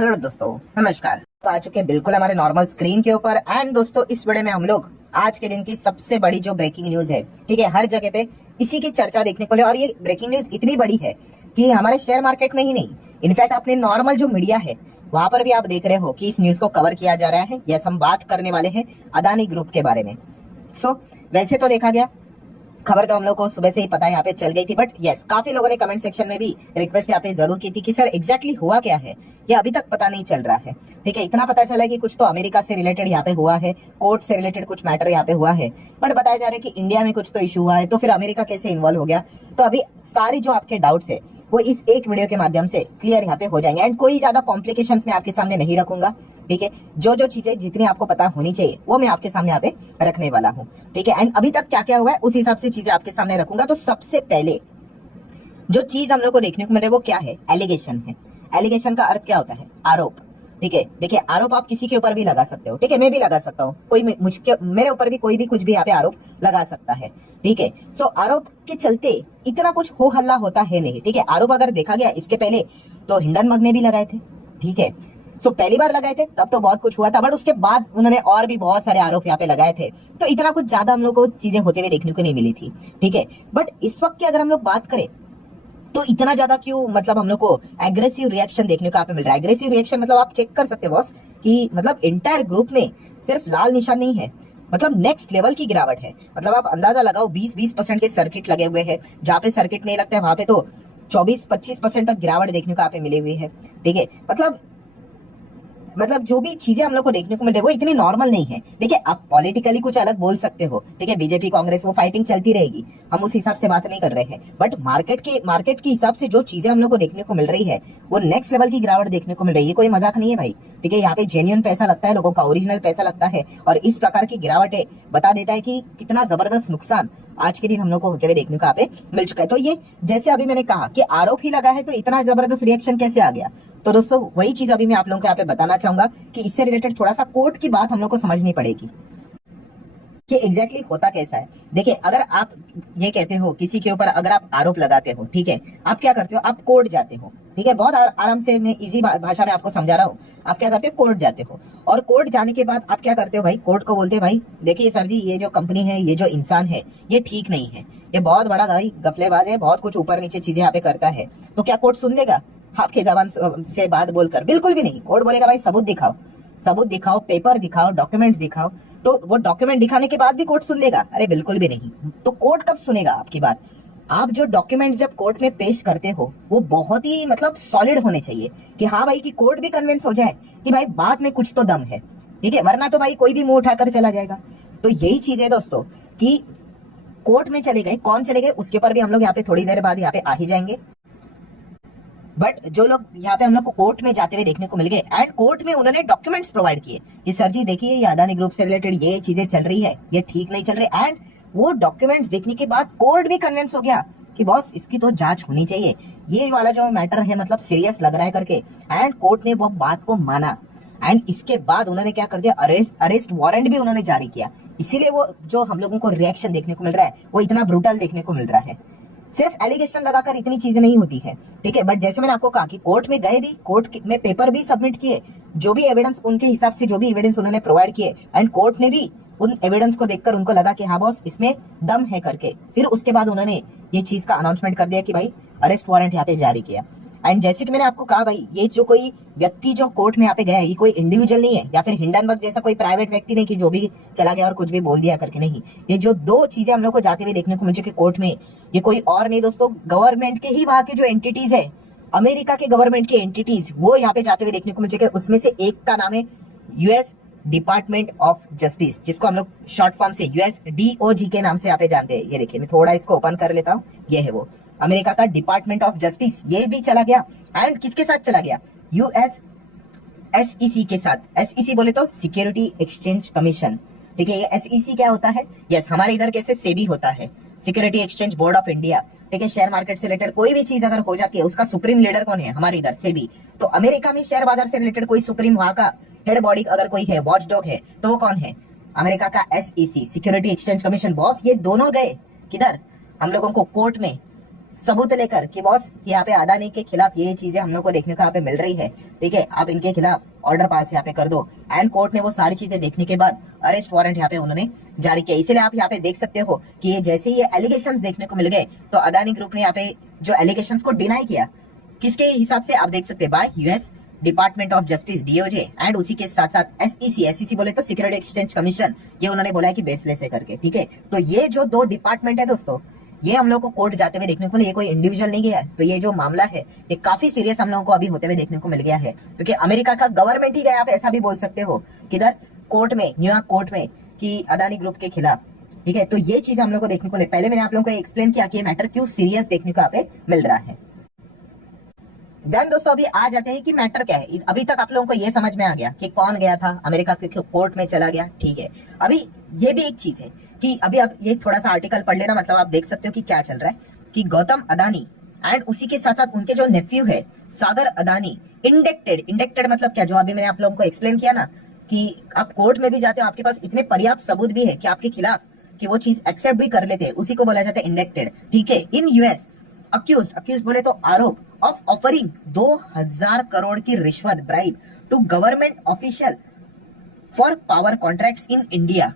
Hello दोस्तों, नमस्कार। तो आ चुके बिल्कुल हमारे नॉर्मल स्क्रीन के ऊपर। एंड दोस्तों, इस वीडियो में हम लोग आज के दिन की सबसे बड़ी जो ब्रेकिंग न्यूज है, ठीक है, हर जगह पे इसी की चर्चा देखने को मिले। और ये ब्रेकिंग न्यूज इतनी बड़ी है कि हमारे शेयर मार्केट में ही नहीं, इनफैक्ट अपने नॉर्मल जो मीडिया है वहां पर भी आप देख रहे हो कि इस न्यूज को कवर किया जा रहा है। यस, हम बात करने वाले हैं अदानी ग्रुप के बारे में। वैसे तो देखा गया, खबर तो हम लोग को सुबह से ही पता है, यहाँ पे चल गई थी, बट यस, काफी लोगों ने कमेंट सेक्शन में भी रिक्वेस्ट यहाँ पे जरूर की थी कि सर एग्जैक्टली हुआ क्या है, ये अभी तक पता नहीं चल रहा है। ठीक है, इतना पता चला है कि कुछ तो अमेरिका से रिलेटेड यहाँ पे हुआ है, कोर्ट से रिलेटेड कुछ मैटर यहाँ पे हुआ है, बट बताया जा रहा है कि इंडिया में कुछ तो इशू हुआ है, तो फिर अमेरिका कैसे इन्वॉल्व हो गया। तो अभी सारी जो आपके डाउट्स है वो इस एक वीडियो के माध्यम से क्लियर यहाँ पे हो जाएंगे। एंड कोई ज्यादा कॉम्प्लिकेशंस में आपके सामने नहीं रखूंगा। ठीक है, जो जो चीजें जितनी आपको पता होनी चाहिए वो मैं आपके सामने यहाँ पे रखने वाला हूँ। ठीक है, एंड अभी तक क्या क्या हुआ है उस हिसाब से चीजें आपके सामने रखूंगा। तो सबसे पहले जो चीज हम लोग को देखने को मिल रहा है वो क्या है? एलिगेशन है। एलिगेशन का अर्थ क्या होता है? आरोप। ठीक है, देखिए, आरोप आप किसी के ऊपर भी लगा सकते हो। ठीक है, मैं भी लगा सकता हूँ, कोई मुझके मेरे ऊपर भी कोई भी कुछ भी यहाँ पे आरोप लगा सकता है। ठीक है, सो आरोप के चलते इतना कुछ हो हल्ला होता है नहीं। ठीक है, आरोप अगर देखा गया इसके पहले तो हिंडनबर्ग ने भी लगाए थे। ठीक है, सो पहली बार लगाए थे तब तो बहुत कुछ हुआ था, बट उसके बाद उन्होंने और भी बहुत सारे आरोप यहाँ पे लगाए थे, तो इतना कुछ ज्यादा हम लोग को चीजें होते हुए देखने को नहीं मिली थी। ठीक है, बट इस वक्त की अगर हम लोग बात करें तो इतना ज्यादा क्यों, मतलब हम लोग को एग्रेसिव रिएक्शन देखने को यहाँ पे मिल रहा है। एग्रेसिव रिएक्शन मतलब आप चेक कर सकते हो बॉस कि मतलब इंटायर ग्रुप में सिर्फ लाल निशान नहीं है, मतलब नेक्स्ट लेवल की गिरावट है। मतलब आप अंदाजा लगाओ, 20% के सर्किट लगे हुए हैं, जहाँ पे सर्किट नहीं लगता है वहां पे तो 24-25% तक गिरावट देखने को यहाँ पे मिली हुई है। ठीक है, मतलब जो भी चीजें हम लोग को देखने को मिल रही है वो इतनी नॉर्मल नहीं है। ठीक है, आप पॉलिटिकली कुछ अलग बोल सकते हो, ठीक है, बीजेपी कांग्रेस वो फाइटिंग चलती रहेगी, हम उस हिसाब से बात नहीं कर रहे हैं, बट मार्केट के हिसाब से जो चीजें हम लोग को देखने को मिल रही है वो नेक्स्ट लेवल की गिरावट देखने को मिल रही है। कोई मजाक नहीं है भाई। ठीक है, यहाँ पे जेन्युइन पैसा लगता है, लोगों का ओरिजिनल पैसा लगता है, और इस प्रकार की गिरावटें बता देता है कि कितना जबरदस्त नुकसान आज के दिन हम लोग को होते हुए देखने को यहाँ पे मिल चुका है। तो ये जैसे अभी मैंने कहा कि आरोप ही लगा है, तो इतना जबरदस्त रिएक्शन कैसे आ गया? तो दोस्तों वही चीज अभी मैं आप लोगों को यहाँ पे बताना चाहूंगा कि इससे रिलेटेड थोड़ा सा कोर्ट की बात हम लोग को समझनी पड़ेगी कि एग्जैक्टली होता कैसा है। देखिए, अगर आप ये कहते हो किसी के ऊपर अगर आप आरोप लगाते हो, ठीक है, आप क्या करते हो? आप कोर्ट जाते हो। ठीक है, बहुत आराम से मैं इजी भाषा में आपको समझा रहा हूँ। आप क्या करते हो? कोर्ट जाते हो, और कोर्ट जाने के बाद आप क्या करते हो भाई? कोर्ट को बोलते हो भाई देखिए सर जी, ये जो कंपनी है, ये जो इंसान है, ये ठीक नहीं है, ये बहुत बड़ा भाई गफलेबाज है, बहुत कुछ ऊपर नीचे चीजें यहाँ पे करता है। तो क्या कोर्ट सुन लेगा आपके जबान से बात बोलकर? बिल्कुल भी नहीं। कोर्ट बोलेगा भाई सबूत दिखाओ, सबूत दिखाओ, पेपर दिखाओ, डॉक्यूमेंट्स दिखाओ। तो वो डॉक्यूमेंट दिखाने के बाद भी कोर्ट सुन लेगा? अरे बिल्कुल भी नहीं। तो कोर्ट कब सुनेगा आपकी बात? आप जो डॉक्यूमेंट जब कोर्ट में पेश करते हो वो बहुत ही मतलब सॉलिड होने चाहिए कि हाँ भाई, कि कोर्ट भी कन्विंस हो जाए कि भाई बात में कुछ तो दम है। ठीक है, वरना तो भाई कोई भी मुंह उठाकर चला जाएगा। तो यही चीज है दोस्तों कि कोर्ट में चले गए, कौन चले गए उसके ऊपर भी हम लोग यहाँ पे थोड़ी देर बाद यहाँ पे आ ही जाएंगे। बट जो लोग यहाँ पे हम लोग को कोर्ट में जाते हुए देखने को मिल गए, एंड कोर्ट में उन्होंने डॉक्यूमेंट्स प्रोवाइड किए कि सर जी देखिए, ये अदानी ग्रुप से रिलेटेड ये चीजें चल रही है, ये ठीक नहीं चल रही। एंड वो डॉक्यूमेंट्स देखने के बाद कोर्ट भी कन्विंस हो गया कि बॉस इसकी तो जांच होनी चाहिए, ये वाला जो मैटर है मतलब सीरियस लग रहा है करके। एंड कोर्ट ने वो बात को माना, एंड इसके बाद उन्होंने क्या कर दिया? अरेस्ट वारंट भी उन्होंने जारी किया। इसीलिए वो जो हम लोगों को रिएक्शन देखने को मिल रहा है वो इतना ब्रूटल देखने को मिल रहा है। सिर्फ एलिगेशन लगाकर इतनी चीजें नहीं होती है। ठीक है, बट जैसे मैंने आपको कहा कि कोर्ट में गए भी, कोर्ट में पेपर भी सबमिट किए, जो भी एविडेंस उनके हिसाब से जो भी एविडेंस उन्होंने प्रोवाइड किए, एंड कोर्ट ने भी उन एविडेंस को देखकर उनको लगा कि हाँ बॉस इसमें दम है करके, फिर उसके बाद उन्होंने ये चीज का अनाउंसमेंट कर दिया कि भाई अरेस्ट वारंट यहाँ पे जारी किया। एंड जैसे कि मैंने आपको कहा भाई, ये जो कोई व्यक्ति जो कोर्ट में यहाँ पे गया है, ये कोई इंडिविजुअल नहीं है, या फिर हिंडनबर्ग जैसा कोई प्राइवेट व्यक्ति नहीं कि जो भी चला गया और कुछ भी बोल दिया करके। नहीं, ये जो दो चीजें हम लोग को जाते हुए देखने को मिल चुकी कोर्ट में, ये कोई और नहीं दोस्तों, गवर्नमेंट के ही वहां के जो एंटिटीज है, अमेरिका के गवर्नमेंट के एंटिटीज, वो यहाँ पे जाते हुए देखने को मिल चुके। उसमें से एक का नाम है यूएस डिपार्टमेंट ऑफ जस्टिस, जिसको हम लोग शॉर्ट फॉर्म से USDOJ के नाम से यहाँ पे जानते हैं। ये देखिए, मैं थोड़ा इसको ओपन कर लेता हूँ, ये है वो अमेरिका का डिपार्टमेंट ऑफ जस्टिस, ये भी चला गया। एंड किसके साथ चला गया? SEC के साथ। SEC बोले तो सिक्योरिटी एक्सचेंज कमीशन। ठीक है, ये SEC क्या होता है? यस, हमारे इधर कैसे सेबी होता है, security exchange board of India. ठीक है, शेयर मार्केट से रिलेटेड कोई भी चीज अगर हो जाती है, उसका सुप्रीम लीडर कौन है? हमारे इधर सेबी। तो अमेरिका में शेयर बाजार से रिलेटेड कोई सुप्रीम वहां का हेड बॉडी अगर कोई है, वॉचडॉग है, तो वो कौन है? अमेरिका का SEC, security exchange commission. Boss ये दोनों गए किधर? हम लोगों को कोर्ट में सबूत लेकर कि बॉस यहाँ पे अदानी के खिलाफ ये चीजें हम लोग को देखने को यहाँ पे मिल रही है, ठीक है, आप इनके खिलाफ ऑर्डर पास यहाँ पे कर दो। एंड कोर्ट ने वो सारी चीजें देखने के बाद अरेस्ट वारंट यहाँ पे उन्होंने जारी किया। इसीलिए आप यहाँ पे देख सकते हो कि ये जैसे ही ये एलिगेशंस देखने को मिल गए तो अदानी ग्रुप ने यहाँ पे जो एलिगेशंस को डिनाई किया, किसके हिसाब से आप देख सकते हैं, bye US department of justice DOJ and उसी के साथ साथ एसईसी बोले तो सिक्योरिटी एक्सचेंज कमीशन, ये उन्होंने बोला है कि बेसलेस है करके, ठीक है। तो ये जो दो डिपार्टमेंट है दोस्तों, ये हम लोग को कोर्ट जाते हुए देखने को मिले, ये कोई इंडिविजुअल नहीं गया है। तो ये जो मामला है ये काफी सीरियस हम लोगों को अभी होते हुए देखने को मिल गया है, क्योंकि अमेरिका का गवर्नमेंट ही गया, आप ऐसा भी बोल सकते हो, किधर कोर्ट में, न्यूयॉर्क कोर्ट में, कि अदानी ग्रुप के खिलाफ, ठीक है। तो ये चीज हम लोग को देखने को मिले। पहले मैंने आप लोगों को एक्सप्लेन किया कि ये मैटर क्यों सीरियस देखने को यहाँ पे मिल रहा है। देन दोस्तों अभी आ जाते हैं कि मैटर क्या है। अभी तक आप लोगों को ये समझ में आ गया कि कौन गया था अमेरिका के कोर्ट में चला गया, ठीक है। अभी ये भी एक चीज है कि अभी आप ये थोड़ा सा आर्टिकल पढ़ लेना, मतलब आप देख सकते हो कि क्या चल रहा है कि गौतम अदानी एंड उसी के साथ साथ उनके जो नेफ्यू है सागर अदानी इंडेक्टेड मतलब क्या, जो अभी मैंने आप लोगों को एक्सप्लेन किया ना कि आप कोर्ट में भी जाते हो, आपके पास इतने पर्याप्त सबूत भी है कि आपके खिलाफ कि वो चीज एक्सेप्ट भी कर लेते हैं, उसी को बोला जाता है इंडेक्टेड, ठीक है। इन यूएस अक्यूज बोले तो आरोप ऑफ ऑफरिंग 2000 करोड़ की रिश्वत bribe to government official for power contracts in India.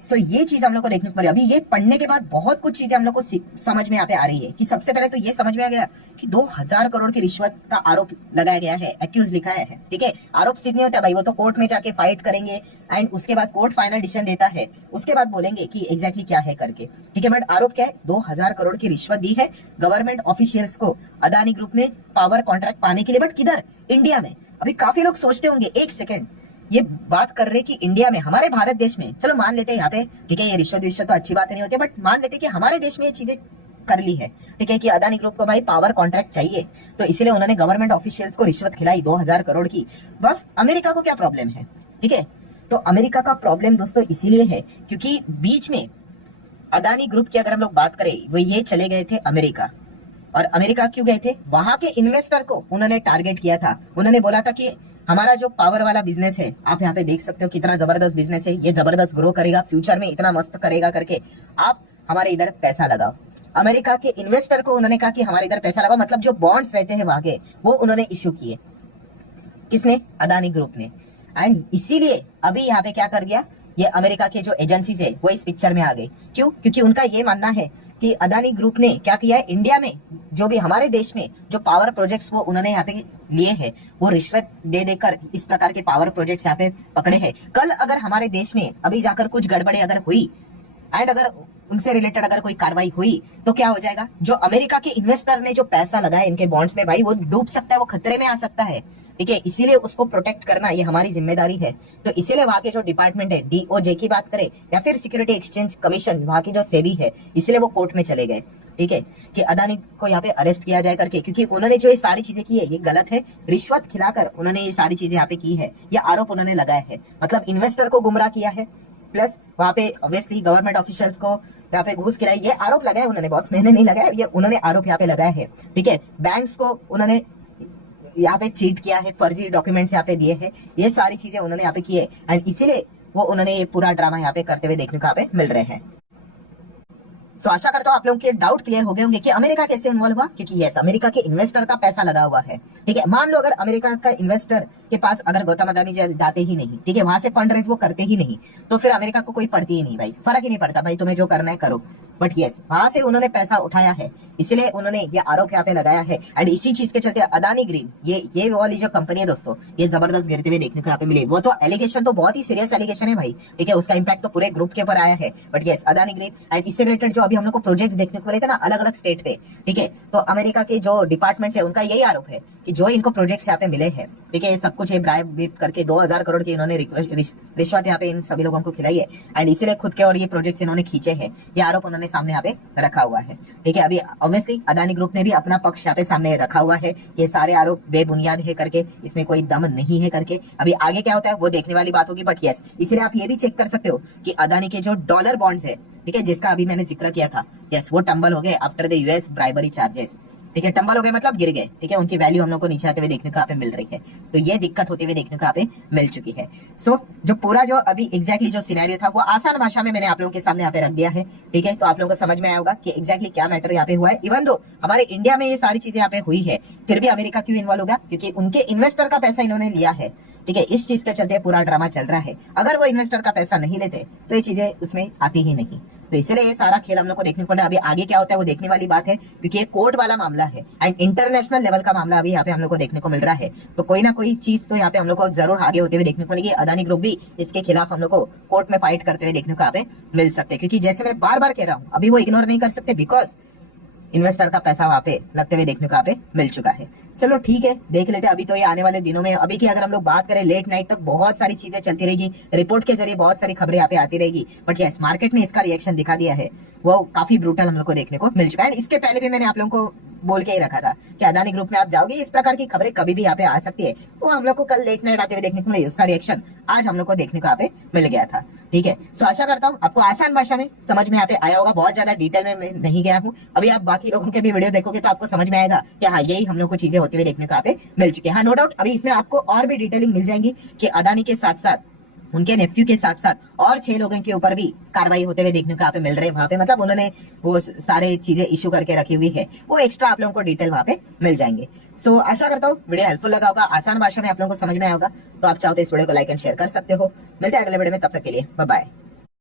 So ये चीज हम लोग को देखने को मिली। अभी ये पढ़ने के बाद बहुत कुछ चीजें हम लोग को समझ में यहाँ पे आ रही है कि सबसे पहले तो ये समझ में आ गया कि 2000 करोड़ की रिश्वत का आरोप लगाया गया है, एक्यूज लिखा है, ठीक है। आरोप सिद्ध नहीं होता भाई, वो तो कोर्ट में जाके फाइट करेंगे एंड उसके बाद कोर्ट फाइनल डिसीजन देता है, उसके बाद बोलेंगे कि एग्जैक्टली क्या है करके, ठीक है। बट आरोप क्या है, 2000 करोड़ की रिश्वत दी है गवर्नमेंट ऑफिशियल्स को अदानी ग्रुप में पावर कॉन्ट्रैक्ट पाने के लिए, बट किधर, इंडिया में। अभी काफी लोग सोचते होंगे एक सेकेंड, ये बात कर रहे कि इंडिया में, हमारे भारत देश में, चलो मान लेते हैं यहाँ पे, ठीक है, ये रिश्वत तो अच्छी बात नहीं होती, बट मान लेते कि हमारे देश में ये चीजें कर ली है, ठीक है, कि अदानी ग्रुप को भाई पावर कॉन्ट्रैक्ट चाहिए, तो इसीलिए उन्होंने गवर्नमेंट ऑफिशियल्स को रिश्वत खिलाई 2000 करोड़ की। बस अमेरिका को क्या प्रॉब्लम है, ठीक है। तो अमेरिका का प्रॉब्लम दोस्तों इसीलिए है क्योंकि बीच में अदानी ग्रुप की अगर हम लोग बात करें, वो ये चले गए थे अमेरिका। और अमेरिका क्यों गए थे, वहां के इन्वेस्टर को उन्होंने टारगेट किया था। उन्होंने बोला था कि हमारा जो पावर वाला बिजनेस है, आप यहाँ पे देख सकते हो कितना जबरदस्त बिजनेस है, ये जबरदस्त ग्रो करेगा, फ्यूचर में इतना मस्त करेगा करके, आप हमारे इधर पैसा लगाओ। अमेरिका के इन्वेस्टर को उन्होंने कहा कि हमारे इधर पैसा लगाओ, मतलब जो बॉन्ड्स रहते हैं वहां के, वो उन्होंने इश्यू किए। किसने, अदानी ग्रुप ने। एंड इसीलिए अभी यहाँ पे क्या कर दिया, ये अमेरिका के जो एजेंसीज है वो इस पिक्चर में आ गई। क्यों, क्योंकि उनका ये मानना है कि अदानी ग्रुप ने क्या किया है, इंडिया में जो भी हमारे देश में जो पावर प्रोजेक्ट्स वो उन्होंने यहाँ पे लिए हैं, वो रिश्वत दे देकर इस प्रकार के पावर प्रोजेक्ट्स यहाँ पे पकड़े हैं। कल अगर हमारे देश में अभी जाकर कुछ गड़बड़े अगर हुई एंड अगर उनसे रिलेटेड अगर कोई कार्रवाई हुई तो क्या हो जाएगा, जो अमेरिका के इन्वेस्टर ने जो पैसा लगाया इनके बॉन्ड्स में, भाई वो डूब सकता है, वो खतरे में आ सकता है, ठीक है। इसीलिए उसको प्रोटेक्ट करना ये हमारी जिम्मेदारी है। तो इसीलिए वहां के जो डिपार्टमेंट है, डीओजे की बात करें या फिर सिक्योरिटी एक्सचेंज कमीशन, वहां की जो सेबी है, इसलिए वो कोर्ट में चले गए, ठीक है, कि अदानी को यहाँ पे अरेस्ट किया जाए करके, क्योंकि उन्होंने जो ये सारी चीजें की है ये गलत है। रिश्वत खिलाकर उन्होंने ये सारी चीजें यहाँ पे की है, ये आरोप उन्होंने लगाया है, मतलब इन्वेस्टर को गुमराह किया है, प्लस वहां पे ऑब्वियसली गवर्नमेंट ऑफिशियल्स को यहाँ पे घूस खिलाई, ये आरोप लगाया उन्होंने, बॉस मैंने नहीं लगाया, ये उन्होंने आरोप यहाँ पे लगाया है, ठीक है। बैंक्स को उन्होंने यहाँ पे चीट किया है, फर्जी डॉक्यूमेंट्स यहाँ पे दिए हैं, ये सारी चीजें उन्होंने यहाँ पे की है। एंड इसीलिए वो उन्होंने ये पूरा ड्रामा यहाँ पे करते हुए देखने को यहाँ पे मिल रहे हैं। सो आशा करता हूँ आप लोगों के डाउट क्लियर हो गए होंगे कि अमेरिका कैसे इन्वॉल्व हुआ, क्योंकि यस, अमेरिका के इन्वेस्टर का पैसा लगा हुआ है, ठीक है। मान लो अगर अमेरिका का इन्वेस्टर के पास अगर गौतम अदानी जाते ही नहीं, ठीक है, वहां से फंड रेज वो करते ही नहीं, तो फिर अमेरिका को कोई पड़ती ही नहीं भाई, फर्क ही नहीं पड़ता भाई, तुम्हें जो करना है करो। बट यस, वहां से उन्होंने पैसा उठाया है, इसलिए उन्होंने ये आरोप यहाँ पे लगाया है। एंड इसी चीज के चलते अदानी ग्रीन, ये वाली जो कंपनी है दोस्तों, ये जबरदस्त गिरते हुए देखने को यहाँ पे मिले। वो तो एलिगेशन तो बहुत ही सीरियस एलिगेशन है भाई, ठीक है, उसका इंपैक्ट तो पूरे ग्रुप के ऊपर आया है। But yes, Adani green and इससे रिलेटेड जो अभी हम लोग को प्रोजेक्ट देखने को मिले थे ना अलग अलग स्टेट पे, ठीक है, तो अमेरिका के जो डिपार्टमेंट है उनका यही आरोप है कि जो इनको प्रोजेक्ट्स यहाँ पे मिले हैं, ठीक है, ये सब कुछ ब्राइब करके 2000 करोड़ की इन्होंने रिश्वत यहाँ पे इन सभी लोगों को खिलाई है। एंड इसीलिए खुद के और ये प्रोजेक्ट्स इन्होंने खींचे हैं, ये आरोप उन्होंने सामने यहाँ पे रखा हुआ है, ठीक है। अभी ऑब्वियसली अदानी ग्रुप ने भी अपना पक्ष यहाँ पे सामने रखा हुआ है, ये सारे आरोप बेबुनियाद है करके, इसमें कोई दम नहीं है करके। अभी आगे क्या होता है वो देखने वाली बात होगी। बट यस, इसलिए आप ये भी चेक कर सकते हो कि अदानी के जो डॉलर बॉन्ड्स है, ठीक है, जिसका अभी मैंने जिक्र किया था, यस, वो टंबल हो गए after the US bribery charges. ठीक है, टंबल हो गए मतलब गिर गए, ठीक है, उनकी वैल्यू हम लोग को नीचे आते हुए देखने को यहाँ पे मिल रही है। तो ये दिक्कत होते हुए देखने को यहाँ पे मिल चुकी है। सो जो पूरा जो अभी एग्जैक्टली जो सिनेरियो था वो आसान भाषा में मैंने आप लोगों के सामने यहाँ पे रख दिया है, ठीक है। तो आप लोगों को समझ में आया होगा कि एग्जैक्टली क्या मैटर यहाँ पे हुआ है। इवन दो हमारे इंडिया में ये सारी चीजें यहाँ पे हुई है, फिर भी अमेरिका क्यों इन्वॉल्व हो गया? क्योंकि उनके इन्वेस्टर का पैसा इन्होंने लिया है, ठीक है। इस चीज के चलते पूरा ड्रामा चल रहा है। अगर वो इन्वेस्टर का पैसा नहीं लेते तो ये चीजें उसमें आती ही नहीं। तो इसलिए ये सारा खेल हम लोग को देखने को मिला। अभी आगे क्या होता है वो देखने वाली बात है, क्योंकि ये कोर्ट वाला मामला है एंड इंटरनेशनल लेवल का मामला अभी यहाँ पे हम लोग को देखने को मिल रहा है। तो कोई ना कोई चीज तो यहाँ पे हम लोग को जरूर आगे होते हुए देखने को मिलेगी। अदानी ग्रुप भी इसके खिलाफ हम लोग को कोर्ट में फाइट करते हुए देखने को यहाँ पे मिल सकते हैं, क्योंकि जैसे मैं बार बार कह रहा हूँ अभी वो इग्नोर नहीं कर सकते, बिकॉज इन्वेस्टर का पैसा वहां पे लगते हुए देखने को यहाँ पे मिल चुका है। चलो ठीक है, देख लेते हैं। अभी तो ये आने वाले दिनों में, अभी की अगर हम लोग बात करें लेट नाइट तक बहुत सारी चीजें चलती रहेगी, रिपोर्ट के जरिए बहुत सारी खबरें यहाँ पे आती रहेगी। बट यस, मार्केट ने इसका रिएक्शन दिखा दिया है, वो काफी ब्रूटल हम लोग को देखने को मिल चुका है। इसके पहले भी मैंने आप लोगों को बोल के ही रखा था कि अदानी ग्रुप में आप जाओगे इस प्रकार की खबरें कभी भी यहाँ पे आ सकती है। वो हम लोग को कल लेट नाइट आते हुए देखने को मिली, उसका रिएक्शन आज हम लोग को देखने को यहाँ पे मिल गया था, ठीक है। सो आशा करता हूँ आपको आसान भाषा में समझ में यहाँ पे आया होगा। बहुत ज्यादा डिटेल में मैं नहीं गया हूँ। अभी आप बाकी लोगों के भी वीडियो देखोगे तो आपको समझ में आएगा कि हाँ यही हम लोग को चीजें होती हुई देखने को यहाँ पे मिल चुकी है। हाँ नो डाउट अभी इसमें आपको और भी डिटेलिंग मिल जाएंगी कि अदानी के साथ साथ उनके नेफ्यू के साथ साथ और 6 लोगों के ऊपर भी कार्रवाई होते हुए देखने को यहाँ पे मिल रहे हैं। वहां पे मतलब उन्होंने वो सारे चीजें इशू करके रखी हुई है, वो एक्स्ट्रा आप लोगों को डिटेल वहां पे मिल जाएंगे। सो आशा करता हूँ वीडियो हेल्पफुल लगा होगा, आसान भाषा में आप लोगों को समझ में आया होगा। तो आप चाहो तो इस वीडियो को लाइक एंड शेयर कर सकते हो। मिलते हैं अगले वीडियो में, तब तक के लिए बाय बाय।